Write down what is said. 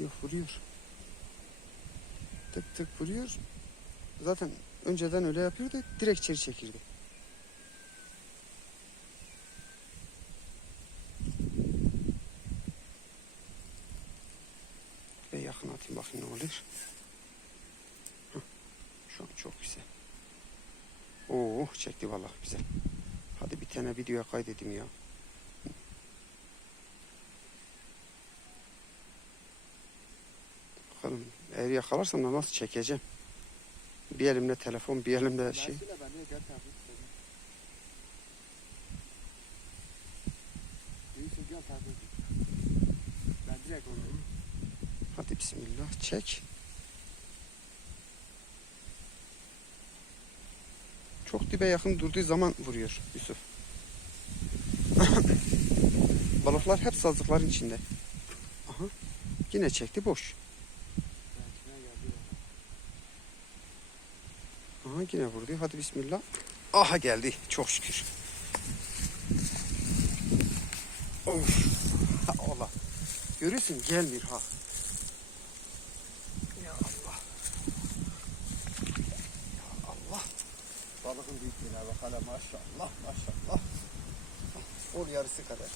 Yok vuruyor. Tık tık vuruyor. Zaten önceden öyle yapıyordu. Direkt içeri çekirdi. Ve yakın atayım bakayım ne olur. Şu an çok güzel. Oo çekti vallahi güzel. Hadi bir tane videoya kaydedeyim ya. Eğer yakalarsam da nasıl çekeceğim. Bir elimde telefon bir elimde şey. Hadi bismillah çek. Çok dibe yakın durduğu zaman vuruyor Yusuf. Balıklar hep sazlıkların içinde. Aha. Yine çekti boş. Ben kime geldi ya. Aha yine vurdu. Hadi bismillah. Aha geldi. Çok şükür. Of. Ha, ola. Görüyorsun gelmiyor ha. Ya Allah. Ya Allah. Balığın büyüklüğüne bak hala maşallah maşallah. Ol yarısı kadar.